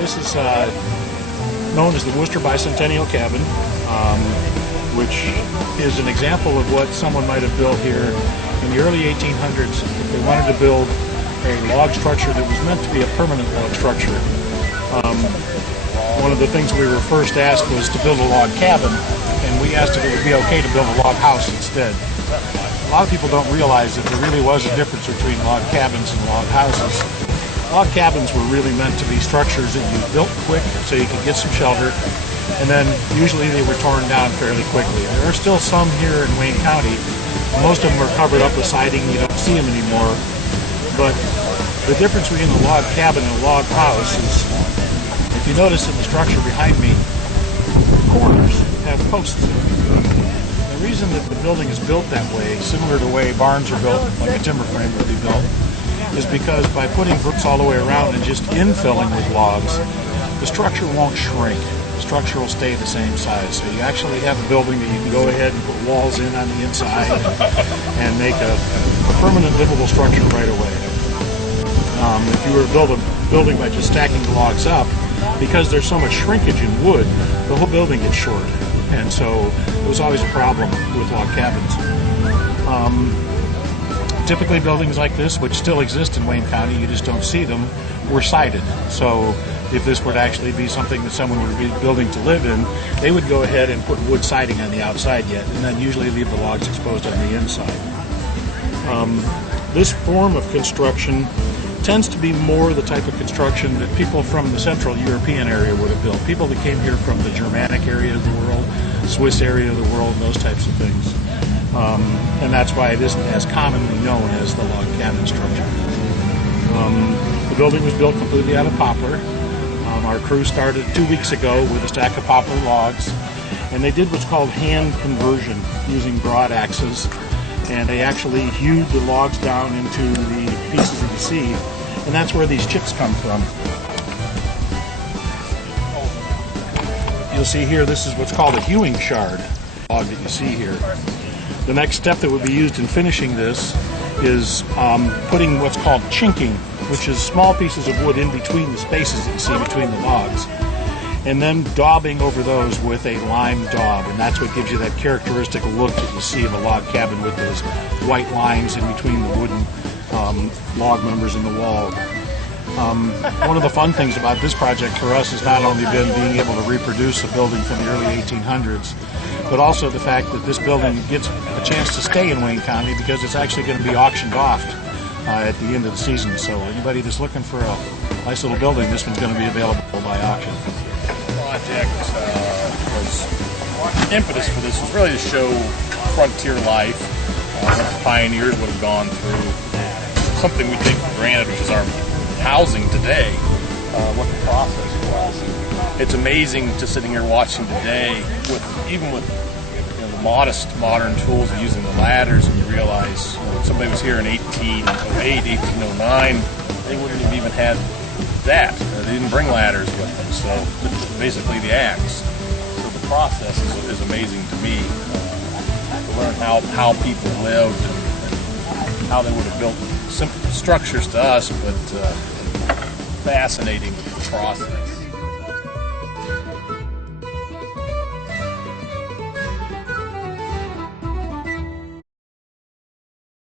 This is known as the Wooster Bicentennial Cabin, which is an example of what someone might have built here in the early 1800s. They wanted to build a log structure that was meant to be a permanent log structure. One of the things we were first asked was to build a log cabin, and we asked if it would be okay to build a log house instead. A lot of people don't realize that there really was a difference between log cabins and log houses. Log cabins were really meant to be structures that you built quick so you could get some shelter, and then usually they were torn down fairly quickly. There are still some here in Wayne County. Most of them are covered up with siding. You don't see them anymore. But the difference between a log cabin and a log house is, if you notice in the structure behind me, the corners have posts in them. The reason that the building is built that way, similar to the way barns are built, like a timber frame would be built, is because by putting bricks all the way around and just infilling with logs, the structure won't shrink. The structure will stay the same size. So you actually have a building that you can go ahead and put walls in on the inside and make a permanent livable structure right away. If you were to build a building by just stacking the logs up, because there's so much shrinkage in wood, the whole building gets short. And so it was always a problem with log cabins. Typically buildings like this, which still exist in Wayne County, you just don't see them, were sided. So if this would actually be something that someone would be building to live in, they would go ahead and put wood siding on the outside yet, and then usually leave the logs exposed on the inside. This form of construction tends to be more the type of construction that people from the Central European area would have built. People that came here from the Germanic area of the world, Swiss area of the world, those types of things. And that's why it isn't as commonly known as the log cabin structure. The building was built completely out of poplar. Our crew started 2 weeks ago with a stack of poplar logs, and they did what's called hand conversion using broad axes, and they actually hewed the logs down into the pieces that you see, and that's where these chips come from. You'll see here, this is what's called a hewing shard log that you see here. The next step that would be used in finishing this is putting what's called chinking, which is small pieces of wood in between the spaces that you see between the logs, and then daubing over those with a lime daub, and that's what gives you that characteristic look that you see of a log cabin with those white lines in between the wooden log members in the wall. One of the fun things about this project for us has not only been being able to reproduce a building from the early 1800s, but also the fact that this building gets a chance to stay in Wayne County because it's actually going to be auctioned off at the end of the season. So anybody that's looking for a nice little building, this one's going to be available by auction. Project was impetus for this was really to show frontier life, what the pioneers would have gone through, something we take for granted, which is our housing today, what the process was. It's amazing to sitting here watching today, even with the modest modern tools of using the ladders, and you realize when somebody was here in 1808, 1809, they wouldn't have even had that. They didn't bring ladders with them, so basically the axe. So the process is amazing to me, to learn how people lived and how they would have built simple structures to us, but fascinating process.